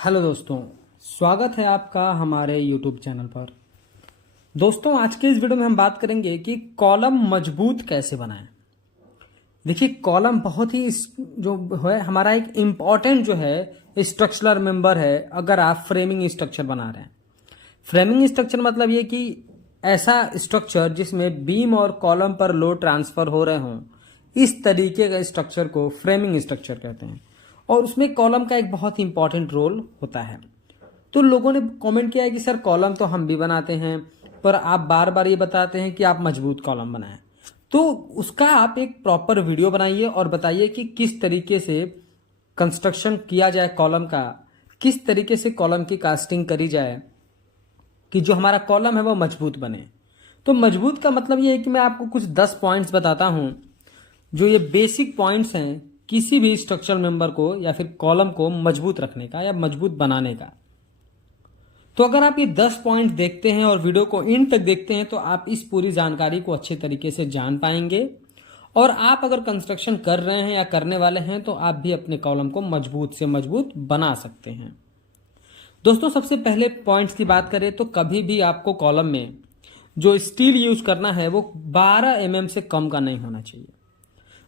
Hello दोस्तों, स्वागत है आपका हमारे यूट्यूब चैनल पर। दोस्तों, आज के इस वीडियो में हम बात करेंगे कि कॉलम मजबूत कैसे बनाएं। देखिए, कॉलम बहुत ही जो है हमारा एक इम्पॉर्टेंट जो है स्ट्रक्चरल मेंबर है। अगर आप फ्रेमिंग स्ट्रक्चर बना रहे हैं, फ्रेमिंग स्ट्रक्चर मतलब ये कि ऐसा स्ट्रक्चर जिसमें बीम और कॉलम पर लोड ट्रांसफर हो रहे हों, इस तरीके का स्ट्रक्चर को फ्रेमिंग स्ट्रक्चर कहते हैं। और उसमें कॉलम का एक बहुत ही इंपॉर्टेंट रोल होता है। तो लोगों ने कमेंट किया है कि सर कॉलम तो हम भी बनाते हैं, पर आप बार बार ये बताते हैं कि आप मजबूत कॉलम बनाएं। तो उसका आप एक प्रॉपर वीडियो बनाइए और बताइए कि किस तरीके से कंस्ट्रक्शन किया जाए कॉलम का, किस तरीके से कॉलम की कास्टिंग करी जाए कि जो हमारा कॉलम है वो मजबूत बने। तो मजबूत का मतलब ये है कि मैं आपको कुछ 10 पॉइंट्स बताता हूं, जो ये बेसिक पॉइंट्स हैं किसी भी स्ट्रक्चरल मेंबर को या फिर कॉलम को मजबूत रखने का या मजबूत बनाने का। तो अगर आप ये 10 पॉइंट देखते हैं और वीडियो को इन तक देखते हैं तो आप इस पूरी जानकारी को अच्छे तरीके से जान पाएंगे। और आप अगर कंस्ट्रक्शन कर रहे हैं या करने वाले हैं तो आप भी अपने कॉलम को मजबूत से मजबूत बना सकते हैं। दोस्तों, सबसे पहले पॉइंट्स की बात करें तो कभी भी आपको कॉलम में जो स्टील यूज करना है वो 12 mm से कम का नहीं होना चाहिए।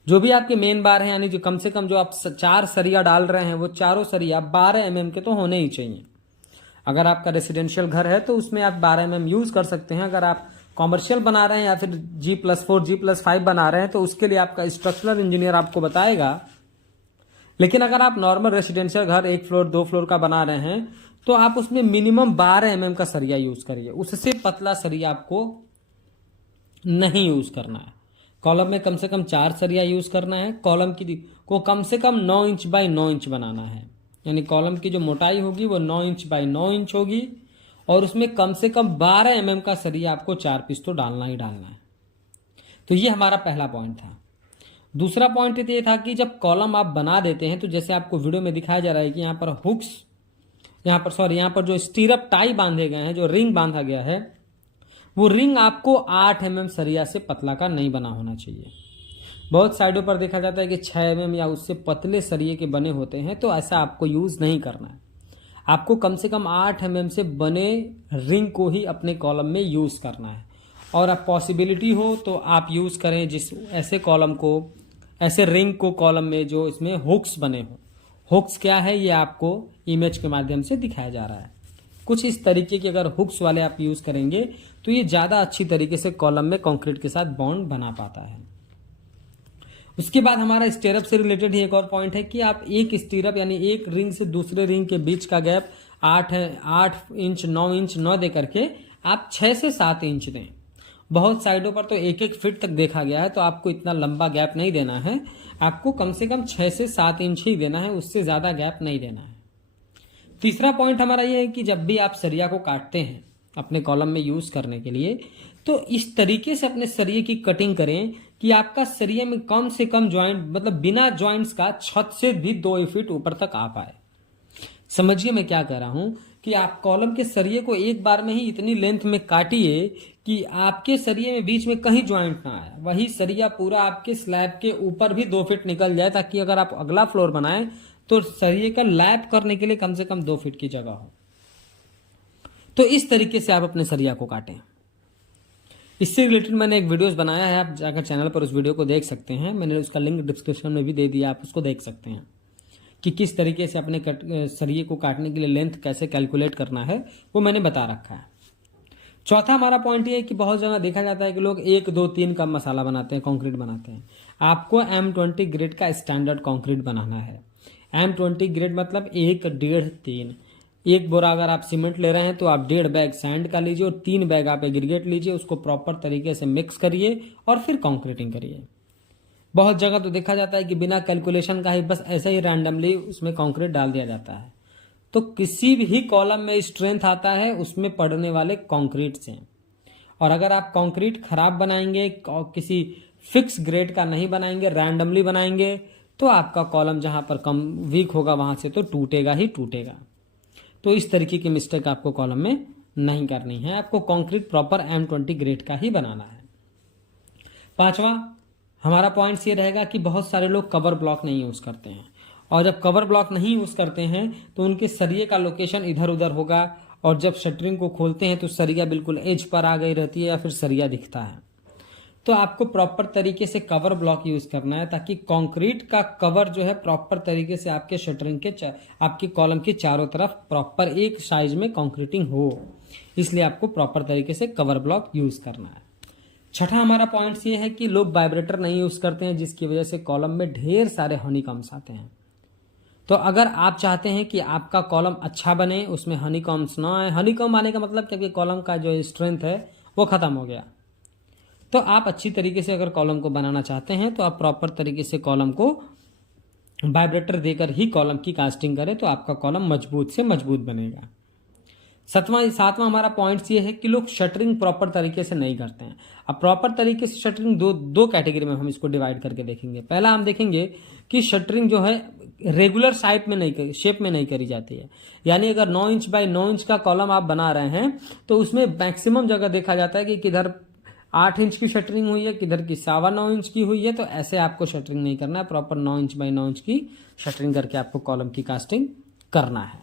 जो भी आपके मेन बार है, यानी जो कम से कम जो आप 4 सरिया डाल रहे हैं वो चारों सरिया 12 mm के तो होने ही चाहिए। अगर आपका रेसिडेंशियल घर है तो उसमें आप 12 mm यूज कर सकते हैं। अगर आप कॉमर्शियल बना रहे हैं या फिर G+4 G+5 बना रहे हैं तो उसके लिए आपका स्ट्रक्चरल इंजीनियर आपको बताएगा। लेकिन अगर आप नॉर्मल रेसिडेंशियल घर 1 फ्लोर 2 फ्लोर का बना रहे हैं तो आप उसमें मिनिमम 12 mm का सरिया यूज करिए। उससे पतला सरिया आपको नहीं यूज करना है। कॉलम में कम से कम 4 सरिया यूज करना है। कॉलम की को कम से कम 9 इंच बाई 9 इंच बनाना है, यानी कॉलम की जो मोटाई होगी वो 9 इंच बाई 9 इंच होगी। और उसमें कम से कम 12 mm का सरिया आपको 4 पीस तो डालना ही डालना है। तो ये हमारा पहला पॉइंट था। दूसरा पॉइंट ये था कि जब कॉलम आप बना देते हैं तो जैसे आपको वीडियो में दिखाया जा रहा है कि यहाँ पर हुक्स, यहाँ पर जो स्टीरअप टाई बांधे गए हैं, जो रिंग बांधा गया है, वो रिंग आपको 8 mm सरिया से पतला का नहीं बना होना चाहिए। बहुत साइडों पर देखा जाता है कि 6 mm या उससे पतले सरिये के बने होते हैं, तो ऐसा आपको यूज नहीं करना है। आपको कम से कम 8 mm से बने रिंग को ही अपने कॉलम में यूज करना है। और अब पॉसिबिलिटी हो तो आप यूज करें जिस ऐसे कॉलम को, ऐसे रिंग को कॉलम में जो इसमें हुक्स बने हो। हुक्स क्या है ये आपको इमेज के माध्यम से दिखाया जा रहा है। कुछ इस तरीके के अगर हुक्स वाले आप यूज करेंगे तो ये ज्यादा अच्छी तरीके से कॉलम में कंक्रीट के साथ बॉन्ड बना पाता है। उसके बाद हमारा स्टीरअप से रिलेटेड ही एक और पॉइंट है कि आप एक स्टीरअप यानी एक रिंग से दूसरे रिंग के बीच का गैप 8 इंच 9 इंच न दे करके आप 6 से 7 इंच दें। बहुत साइडों पर तो 1-1 फीट तक देखा गया है, तो आपको इतना लंबा गैप नहीं देना है। आपको कम से कम 6 से 7 इंच ही देना है, उससे ज्यादा गैप नहीं देना है। तीसरा पॉइंट हमारा ये है कि जब भी आप सरिया को काटते हैं अपने कॉलम में यूज करने के लिए, तो इस तरीके से अपने सरिये की कटिंग करें कि आपका सरिये में कम से कम ज्वाइंट, मतलब बिना ज्वाइंट्स का छत से भी 2 फीट ऊपर तक आ पाए। समझिए मैं क्या कह रहा हूं कि आप कॉलम के सरिये को एक बार में ही इतनी लेंथ में काटिए कि आपके सरिये में बीच में कहीं ज्वाइंट ना आए। वही सरिया पूरा आपके स्लैब के ऊपर भी 2 फीट निकल जाए, ताकि अगर आप अगला फ्लोर बनाएं तो सरिये का लैप करने के लिए कम से कम 2 फीट की जगह हो। तो इस तरीके से आप अपने सरिया को काटें। इससे रिलेटेड मैंने एक वीडियोस बनाया है, आप जाकर चैनल पर उस वीडियो को देख सकते हैं। मैंने उसका लिंक डिस्क्रिप्शन में भी दे दिया, आप उसको देख सकते हैं कि किस तरीके से अपने सरिये को काटने के लिए लेंथ कैसे कैलकुलेट करना है, वो मैंने बता रखा है। चौथा हमारा पॉइंट ये है कि बहुत ज़्यादा देखा जाता है कि लोग 1 2 3 का मसाला बनाते हैं, कंक्रीट बनाते हैं। आपको M20 ग्रेड का स्टैंडर्ड कंक्रीट बनाना है। M20 ग्रेड मतलब 1 1.5 3। 1 बोरा अगर आप सीमेंट ले रहे हैं तो आप 1.5 बैग सैंड का लीजिए और 3 बैग आप एग्रीगेट लीजिए, उसको प्रॉपर तरीके से मिक्स करिए और फिर कंक्रीटिंग करिए। बहुत जगह तो देखा जाता है कि बिना कैलकुलेशन का ही बस ऐसे ही रैंडमली उसमें कंक्रीट डाल दिया जाता है। तो किसी भी कॉलम में स्ट्रेंथ आता है उसमें पड़ने वाले कंक्रीट से। और अगर आप कंक्रीट खराब बनाएंगे, किसी फिक्स ग्रेड का नहीं बनाएंगे, रैंडमली बनाएंगे, तो आपका कॉलम जहां पर कम वीक होगा वहां से तो टूटेगा ही टूटेगा। तो इस तरीके की मिस्टेक आपको कॉलम में नहीं करनी है। आपको कंक्रीट प्रॉपर M20 ग्रेड का ही बनाना है। पांचवा हमारा पॉइंट ये रहेगा कि बहुत सारे लोग कवर ब्लॉक नहीं यूज करते हैं और जब कवर ब्लॉक नहीं यूज करते हैं तो उनके सरिये का लोकेशन इधर उधर होगा, और जब शटरिंग को खोलते हैं तो सरिया बिल्कुल एज पर आ गई रहती है या फिर सरिया दिखता है। तो आपको प्रॉपर तरीके से कवर ब्लॉक यूज करना है ताकि कंक्रीट का कवर जो है प्रॉपर तरीके से आपके शटरिंग के आपके कॉलम के चारों तरफ प्रॉपर एक साइज में कंक्रीटिंग हो, इसलिए आपको प्रॉपर तरीके से कवर ब्लॉक यूज करना है। छठा हमारा पॉइंट ये है कि लोग वाइब्रेटर नहीं यूज करते हैं, जिसकी वजह से कॉलम में ढेर सारे हनीकॉम्स आते हैं। तो अगर आप चाहते हैं कि आपका कॉलम अच्छा बने, उसमें हनीकॉम्स ना आए, हनीकॉम आने का मतलब क्योंकि कॉलम का जो स्ट्रेंथ है वो खत्म हो गया, तो आप अच्छी तरीके से अगर कॉलम को बनाना चाहते हैं तो आप प्रॉपर तरीके से कॉलम को वाइब्रेटर देकर ही कॉलम की कास्टिंग करें, तो आपका कॉलम मजबूत से मजबूत बनेगा। सातवां हमारा पॉइंट ये है कि लोग शटरिंग प्रॉपर तरीके से नहीं करते हैं। अब प्रॉपर तरीके से शटरिंग दो कैटेगरी में हम इसको डिवाइड करके देखेंगे। पहला हम देखेंगे कि शटरिंग जो है रेगुलर शेप में नहीं करी जाती है, यानी अगर 9 इंच बाय 9 इंच का कॉलम आप बना रहे हैं तो उसमें मैक्सिमम जगह देखा जाता है कि किधर 8 इंच की शटरिंग हुई है, किधर की 9.25 इंच की हुई है। तो ऐसे आपको शटरिंग नहीं करना है, प्रॉपर 9 इंच बाय 9 इंच की शटरिंग करके आपको कॉलम की कास्टिंग करना है।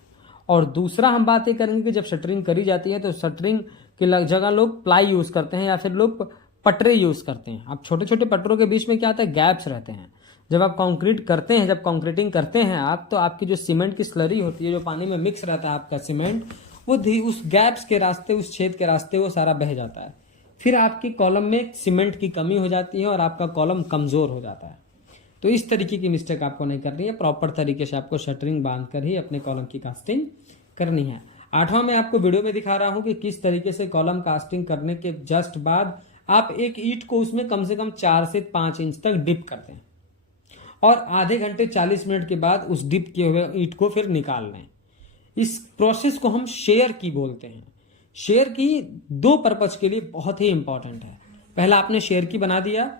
और दूसरा हम बात ये करेंगे कि जब शटरिंग करी जाती है तो शटरिंग की जगह लोग प्लाई यूज करते हैं या फिर लोग पटरे यूज करते हैं। अब छोटे छोटे पटरों के बीच में क्या आता है, गैप्स रहते हैं। जब आप कंक्रीट करते हैं, जब कंक्रीटिंग करते हैं आप, तो आपकी जो सीमेंट की स्लरी होती है, जो पानी में मिक्स रहता है आपका सीमेंट, वो उस गैप्स के रास्ते, उस छेद के रास्ते वो सारा बह जाता है। फिर आपकी कॉलम में सीमेंट की कमी हो जाती है और आपका कॉलम कमजोर हो जाता है। तो इस तरीके की मिस्टेक आपको नहीं करनी है, प्रॉपर तरीके से आपको शटरिंग बांध कर ही अपने कॉलम की कास्टिंग करनी है। 8वां मैं आपको वीडियो में दिखा रहा हूं कि किस तरीके से कॉलम कास्टिंग करने के जस्ट बाद आप एक ईंट को उसमें कम से कम 4 से 5 इंच तक डिप करते हैं और आधे घंटे 40 मिनट के बाद उस डिप किए हुए ईंट को फिर निकाल लें। इस प्रोसेस को हम शेयर की बोलते हैं। शेयर की 2 पर्पज के लिए बहुत ही इंपॉर्टेंट है। पहला, आपने शेयर की बना दिया,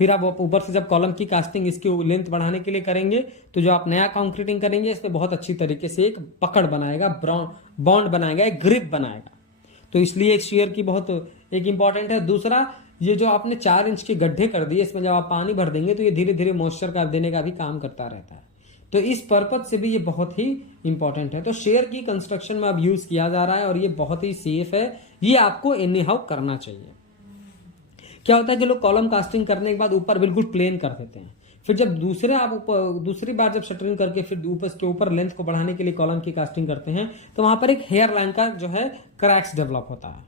फिर आप ऊपर से जब कॉलम की कास्टिंग इसकी लेंथ बढ़ाने के लिए करेंगे तो जो आप नया कंक्रीटिंग करेंगे इसमें बहुत अच्छी तरीके से एक पकड़ बनाएगा, बॉन्ड बनाएगा, एक ग्रिप बनाएगा। तो इसलिए एक शेयर की बहुत एक इंपॉर्टेंट है। दूसरा, ये जो आपने 4 इंच के गड्ढे कर दिए, इसमें जब आप पानी भर देंगे तो ये धीरे धीरे मॉइस्चर का देने का भी काम करता रहता है। तो इस पर्पज से भी ये बहुत ही इंपॉर्टेंट है। तो शेयर की कंस्ट्रक्शन में अब यूज किया जा रहा है और ये बहुत ही सेफ है, ये आपको एनी हाउ करना चाहिए। क्या होता है कि लोग कॉलम कास्टिंग करने के बाद ऊपर बिल्कुल प्लेन कर देते हैं, फिर जब दूसरी बार जब शटरिंग करके फिर ऊपर के ऊपर लेंथ को बढ़ाने के लिए कॉलम की कास्टिंग करते हैं तो वहां पर एक हेयर लाइन का जो है क्रैक्स डेवलप होता है।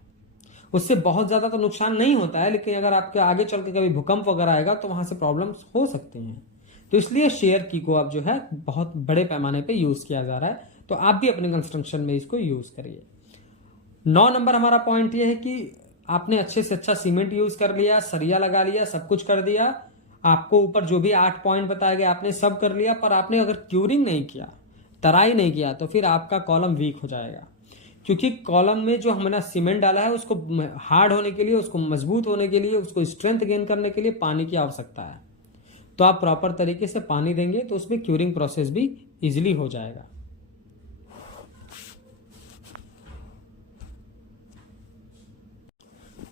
उससे बहुत ज्यादा तो नुकसान नहीं होता है, लेकिन अगर आपके आगे चल के कभी भूकंप वगैरह आएगा तो वहां से प्रॉब्लम्स हो सकती हैं। तो इसलिए शेयर की को अब जो है बहुत बड़े पैमाने पे यूज किया जा रहा है, तो आप भी अपने कंस्ट्रक्शन में इसको यूज करिए। 9 नंबर हमारा पॉइंट ये है कि आपने अच्छे से अच्छा सीमेंट यूज कर लिया, सरिया लगा लिया, सब कुछ कर दिया, आपको ऊपर जो भी 8 पॉइंट बताया गया आपने सब कर लिया, पर आपने अगर क्यूरिंग नहीं किया, तराई नहीं किया, तो फिर आपका कॉलम वीक हो जाएगा। क्योंकि कॉलम में जो हमने सीमेंट डाला है उसको हार्ड होने के लिए, उसको मजबूत होने के लिए, उसको स्ट्रेंथ गेन करने के लिए पानी की आवश्यकता है। तो आप प्रॉपर तरीके से पानी देंगे तो उसमें क्यूरिंग प्रोसेस भी इजीली हो जाएगा।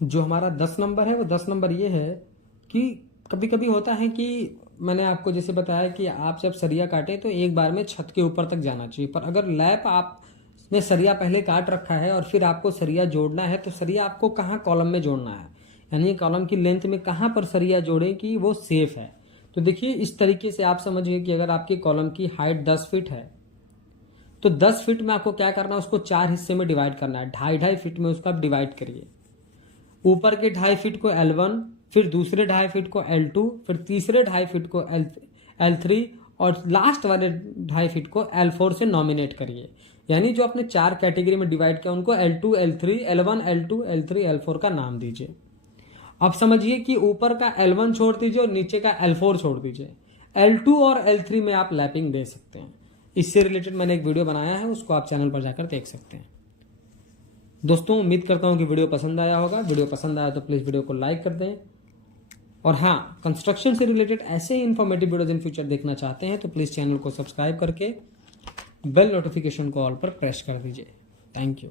जो हमारा 10 नंबर है वो 10 नंबर ये है कि कभी कभी होता है कि मैंने आपको जैसे बताया कि आप जब सरिया काटे तो एक बार में छत के ऊपर तक जाना चाहिए, पर अगर लैप आपने सरिया पहले काट रखा है और फिर आपको सरिया जोड़ना है तो सरिया आपको कहाँ कॉलम में जोड़ना है, यानी कॉलम की लेंथ में कहाँ पर सरिया जोड़े कि वो सेफ है। तो देखिए इस तरीके से आप समझिए कि अगर आपकी कॉलम की हाइट 10 फीट है तो 10 फीट में आपको क्या करना है, उसको 4 हिस्से में डिवाइड करना है। 2.5 फीट में उसको आप डिवाइड करिए। ऊपर के 2.5 फीट को L1, फिर दूसरे 2.5 फीट को L2, फिर तीसरे 2.5 फीट को L3 और लास्ट वाले 2.5 फीट को L4 से नॉमिनेट करिए। यानी जो आपने 4 कैटेगरी में डिवाइड किया उनको L2, L3, L1, L2, L3, L4 का नाम दीजिए। अब समझिए कि ऊपर का L1 छोड़ दीजिए और नीचे का L4 छोड़ दीजिए। L2 और L3 में आप लैपिंग दे सकते हैं। इससे रिलेटेड मैंने एक वीडियो बनाया है, उसको आप चैनल पर जाकर देख सकते हैं। दोस्तों उम्मीद करता हूं कि वीडियो पसंद आया होगा। वीडियो पसंद आया तो प्लीज वीडियो को लाइक कर दें, और हाँ, कंस्ट्रक्शन से रिलेटेड ऐसे ही इन्फॉर्मेटिव वीडियोज इन फ्यूचर देखना चाहते हैं तो प्लीज चैनल को सब्सक्राइब करके बेल नोटिफिकेशन को ऑल पर प्रेस कर दीजिए। Thank you.